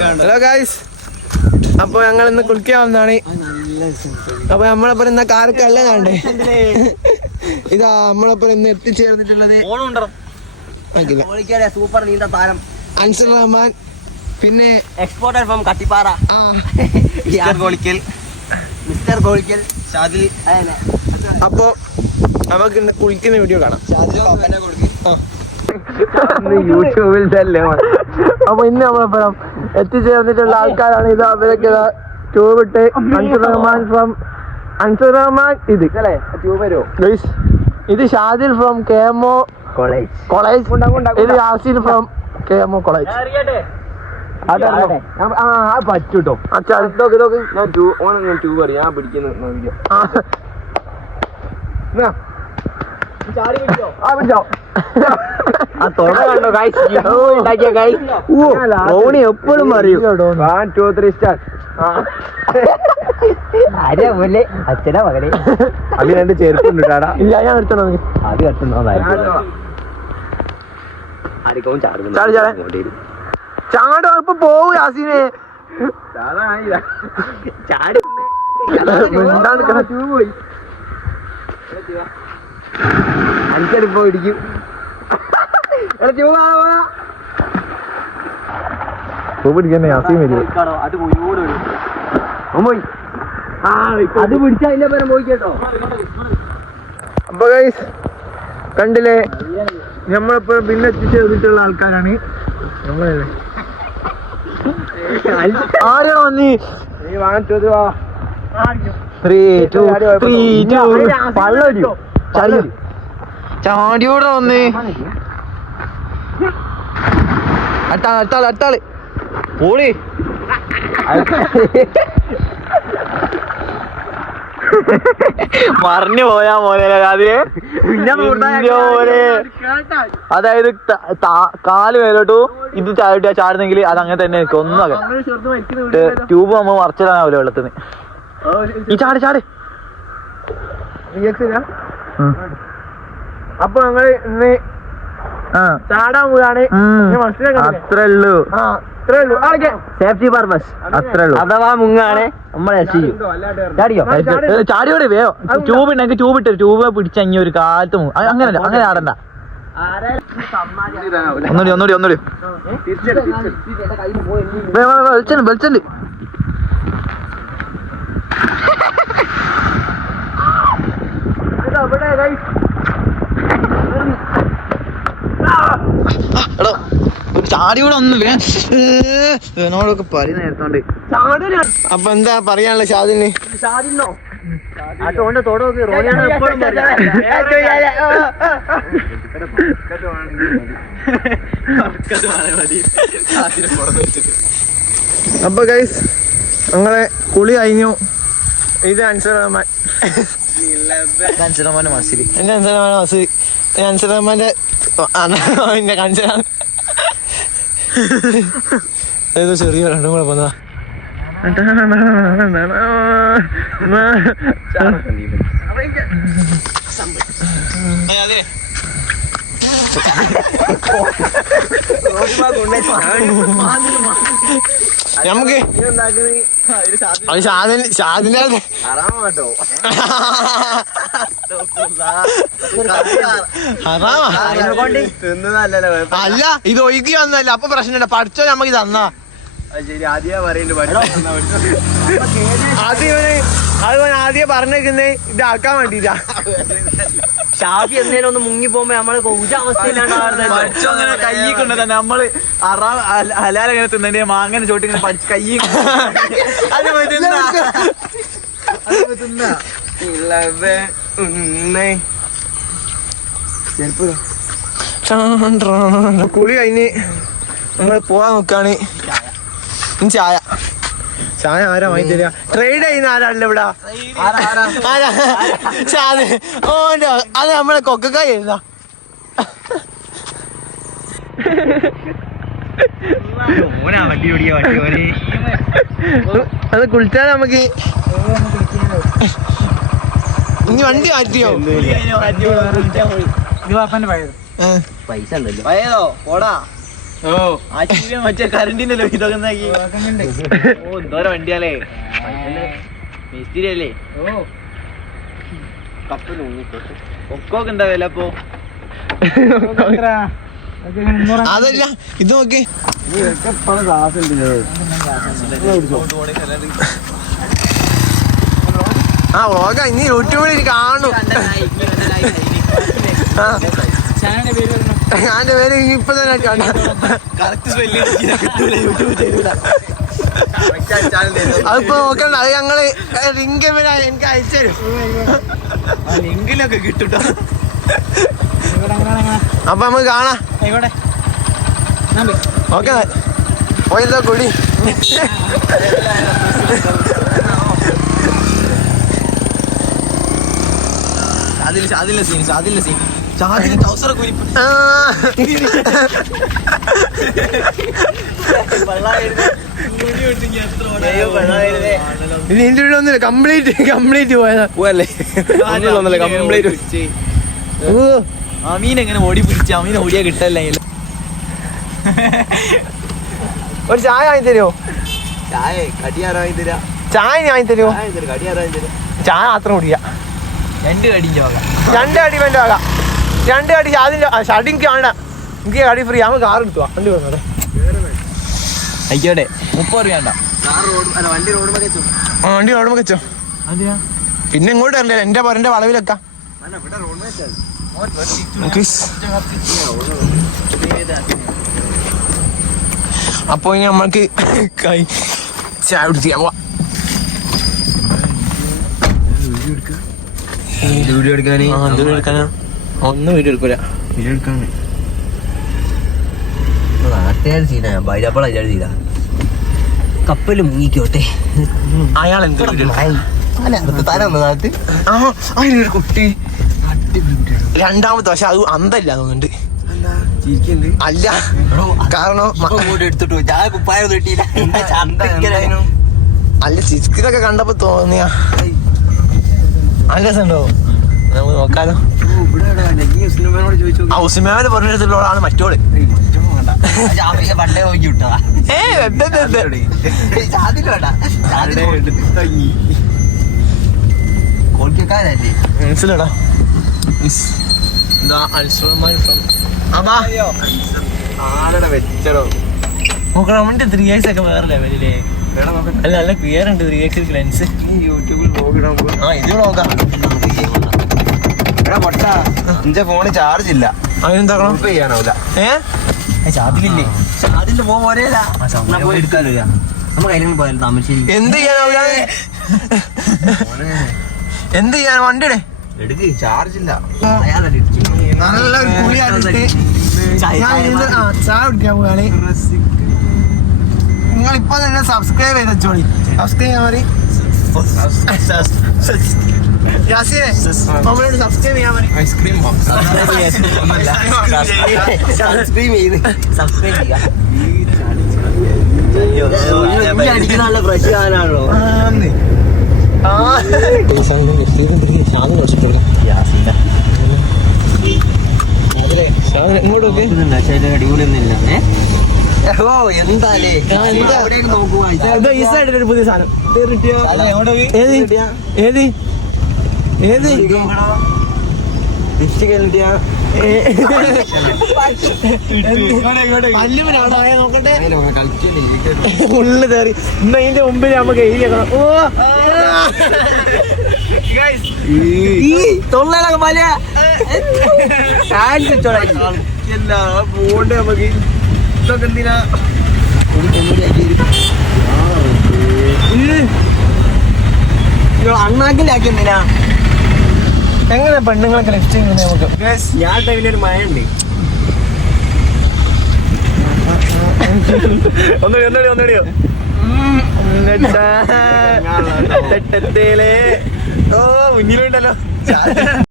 Hello guys, അപ്പൊ ഞങ്ങൾ ഇന്ന് കുളിക്കാൻ വന്നതാണ്. അപ്പൊ നമ്മളൊപ്പം ഇന്ന കാർക്ക് അല്ലേ ഇതാ നമ്മളൊപ്പം ഇന്ന് എത്തിച്ചേർന്നിട്ടുള്ളത് സൂപ്പർ നീണ്ട താരം അൻസർ റഹ്മാൻ, പിന്നെ exporter from Kattippara mister Golikkal Shadil. അപ്പൊ നമുക്ക് കുളിക്കുന്ന വീഡിയോ കാണാം. യൂട്യൂബിൽ തന്നെ. അപ്പൊ ഇന്ന് നമ്മളൊപ്പം എത്തിച്ചേർന്നിട്ടുള്ള ആൾക്കാരാണ്. ഇത് അവരൊക്കെ ട്യൂബിട്ട് അൻസർ റഹ്മാൻ ഇത് ഷാദിൽ ഫ്രം KMO കോളേജ്, ഇത് യാസിൻ ഫ്രം KMO കോളേജ്. പറ്റൂട്ടോ ഞാൻ പിടിക്കുന്നു. എപ്പോഴും പറയും 1 2 3 സ്റ്റാർട്ട്. അച്ഛനാ മകനെ അത് 2 ചെരുപ്പുണ്ട് കേടാ. ഇല്ല, ഞാൻ എടുത്തോ. അത് ചാടോ ഇപ്പൊ പോവും യാസീനെ. ചാടി അഞ്ചടിപ്പോ ഇടിക്കും. പിടിക്കന്നെ യാസീൻ വരും. അത് പിടിച്ചാ പോയി കേട്ടോ. അപ്പൊ ഗൈസ് കണ്ടില്ലേ, നമ്മളിപ്പോ പിന്നെ എത്തിച്ചേർന്നിട്ടുള്ള ആൾക്കാരാണ്. ആരാ വന്നി? 1 2 3 2 ചാടിയോടെ വന്ന് അടുത്താള് പോളി. മറിഞ്ഞു പോയാ മോനെ അതിന്. അതായത് കാല് മേലോട്ടു ഇത് ചാടുന്നെങ്കിൽ അത് അങ്ങനെ തന്നെ എനിക്ക് ഒന്നും ട്യൂബ് നമ്മൾ മറച്ചിടാനാവില്ല വെള്ളത്തിന്. ഈ ചാട് അപ്പൊ ഞങ്ങള് ഇന്ന് ചാടാൻ പോവാണ്. അത്രേ ഉള്ളൂ. സേഫ്റ്റി പർപ്പസ് അത്രേ ഉള്ളൂ. അഥവാ മുങ്ങാണ് നമ്മളെ ചാടിയോടെ വേയോ. ട്യൂബ് ഉണ്ടെങ്കിൽ ട്യൂബ് പിടിച്ചങ്ങി ഒരു കാലത്ത് അങ്ങനെ ആടണ്ട. ഒന്നുകൂടി വെളിച്ചുണ്ട്. എടോ ഒരു ചാടിയോടെ ഒന്ന് എന്നോടൊക്കെ പരി നേരത്തോണ്ട്. അപ്പൊ എന്താ പറയാനുള്ള ഷാദിന്? അപ്പൊ ഗൈസ് ഞങ്ങളെ കുളി കഴിഞ്ഞു. ഇത് അൻസർ റഹ്മാൻ, മസിൽ. എന്റെ അൻസർ റഹ്മാൻ മസിൽ. അൻസർ റഹ്മാന്റെ കാണിച്ചാണ്. ഏതോ ചെറിയ രണ്ടും കൂടെ പോന്നതാ. നമുക്ക് ഷാദിന്റെ അല്ല, ഇത് ഒഴുകി വന്നല്ല. അപ്പൊ പ്രശ്നമില്ല. പഠിച്ചോ നമുക്ക് തന്നാ. ആദ്യം പറഞ്ഞേക്കുന്നേ ഇതാക്കാൻ വേണ്ടിട്ടാ. ഷാഫി എന്നേലും ഒന്ന് മുങ്ങി പോകുമ്പോ നമ്മള് അവസ്ഥയിലാണ് കൈ കൊണ്ട് തന്നെ നമ്മള് ഹലാലങ്ങനെ തിന്നേ മാങ്ങനെ ചോട്ടിങ്ങനെ പഠിച്ച് കൈ കുളി കഴിഞ്ഞ് നമ്മൾ പോവാൻ നോക്കാണ്. ചായ ആരാ വാങ്ങി തരിക? ട്രേഡ് ചെയ്യുന്ന ആരാണല്ലോ ഇവിടെ? ഓന്റെ അത് നമ്മളെ കൊക്കക്കായ ആയിരുന്ന. അത് കുളിച്ചാൽ നമുക്ക് ഇനി വണ്ടി മാറ്റിയോ? പൈസ ഉണ്ടല്ലോ. ആ ശീലം മറ്റേ കറണ്ടിന്നല്ലോ ഇതൊക്കെ ഓ എന്തോരം വണ്ടിയാലേ മിസ്തിരിയല്ലേ കൊക്കൊക്കെ എന്താ വില അപ്പൊ അതല്ല ഇത് നോക്കി ആ വ്ളോഗ ഇനി യൂട്യൂബിൽ ഇനി കാണും. ഞാന്റെ പേര് ഇപ്പൊ തന്നെ അതിപ്പോ നോക്കണ്ട. അത് ഞങ്ങള് ലിങ്ക് എനിക്ക് അയച്ചുതരും. ലിങ്കിലൊക്കെ കിട്ടുട്ടോ. അപ്പൊ നമുക്ക് കാണാം. ഓക്കെ പോയല്ലോ കുടി. ഒന്നുമില്ല കംപ്ലീറ്റ് പോയതാ പോയല്ലേ കംപ്ലീറ്റ്. അമീൻ എങ്ങനെ ഓടി പിടിച്ച അമീൻ ഓടിയാ കിട്ടല്ലേ. ഒരു ചായ വാങ്ങി തരുമോ? ചായ കടിയാറ് വാങ്ങി തരാ. ചായ വാങ്ങി തരുമോ? കടിയാറ് വാങ്ങി തരാം. ചായ മാത്രം കുടിക്കാം. 2 കടിൻ്റെ വാങ്ങാം. 2 കടി വേണ്ട ആകാം. 2 കടി അതിന്റെ ഷടിക്ക് വേണ്ട. എനിക്ക് കടി ഫ്രീ ആവുമ്പോൾ കാർ എടുത്തു വണ്ടി വന്നോടെ. ആയിക്കോട്ടെ 30 രൂപ വേണ്ട. വണ്ടി റോഡ് വെച്ചു. വണ്ടി റോഡ് വെച്ചോ. അതെയാ പിന്നെ ഇങ്ങോട്ട് വരണ്ടേ എന്റെ പൊരന്റെ വളവിലൊക്കെ. അപ്പൊ ഇനി നമ്മൾക്ക് ചായ കുടിക്കാൻ പോവാം. വീഡിയോ എടുക്കാനാ ഒന്നും വീഡിയോ എടുക്കൂല. നാട്ടുകാർ ചെയ്താ ബൈരപ്പള ചെയ്താ കപ്പല് മുങ്ങിക്കോട്ടെ. അയാൾ എന്ത് നാട്ട് അതിനൊരു കുട്ടി രണ്ടാമത്തെ പക്ഷെ അത് അന്തല്ല തോന്നുന്നുണ്ട്. അല്ല കാരണം എടുത്തിട്ട് ഞാൻ കുപ്പായൊന്നും കിട്ടിയില്ല. അല്ല ചിരിക്കുന്നൊക്കെ കണ്ടപ്പോ തോന്നിയ നല്ല രസമുണ്ടോ? നമുക്ക് നോക്കാലോ. ആ ഉസ്മാനെ പറഞ്ഞിടത്തുള്ളതാണ് മറ്റോള്. പണ്ടേ നോക്കി വിട്ടതാ. കോഴിക്കാരല്ലേ മനസ്സിലടാ. നോക്കണം അവന്റെ 3x ഒക്കെ വേറെ ലെവലില്ലേ. അല്ല നല്ല ക്ലിയർ ഉണ്ട് 3x ലെൻസ്. യൂട്യൂബിൽ ആ ഇത് നോക്കാം. എന്റെ ഫോണ് ചാർജ് ഇല്ല. അതിനെന്താക്കണം ചെയ്യാനാവില്ല. ചാർജിലില്ലേ? ചാർജിന്റെ പോലെയല്ല എടുക്കാലോ. നമ്മ കയ്യിലും പോയാലും താമരശ്ശേരി എന്ത് ചെയ്യാനാവില്ല. എന്ത് ചെയ്യാൻ വണ്ടിയുടെ എടുക്ക് ചാർജ് ഇല്ല. നല്ല ഒരു കുളിയായിട്ട് ചായ കുടിക്കാൻ പോവാണ്. നിങ്ങൾ ഇപ്പൊ തന്നെ സബ്സ്ക്രൈബ് ചെയ്ത് വെച്ചോളി. സബ്സ്ക്രൈബ് ചെയ്യാൻ മതി. സബ്സ്ക്രൈബ് ചെയ്യാൻ മതി. ഐസ്ക്രീം അടിക്കുന്ന ഫ്രഷ് കാനാണല്ലോ. അടിപൊളിയൊന്നുമില്ല. ഓ എന്താലേ ഈ സൈഡിൽ ഒരു പുതിയ സാധനം. ഏത് ഏത് നോക്കട്ടെ ഉള്ളു കയറി ഇന്ന് അതിന്റെ മുമ്പിൽ നമുക്ക് എഴുതിയേക്കണം. ഓ തൊള്ളലൊക്കെ പല പോണ്ട് നമുക്ക് ഇതൊക്കെ എന്തിനാ അണ്ണാക്കിലാക്കി എന്തിനാ? എങ്ങനെ പെണ്ണുങ്ങളൊക്കെ ലിഫ്റ്റ് ചെയ്യുന്നത് നമുക്ക്? ഞാൻ ടൈമിലൊരു മഴ ഉണ്ട്. ഒന്നടിയോ ഓ മുന്നിലുണ്ടല്ലോ.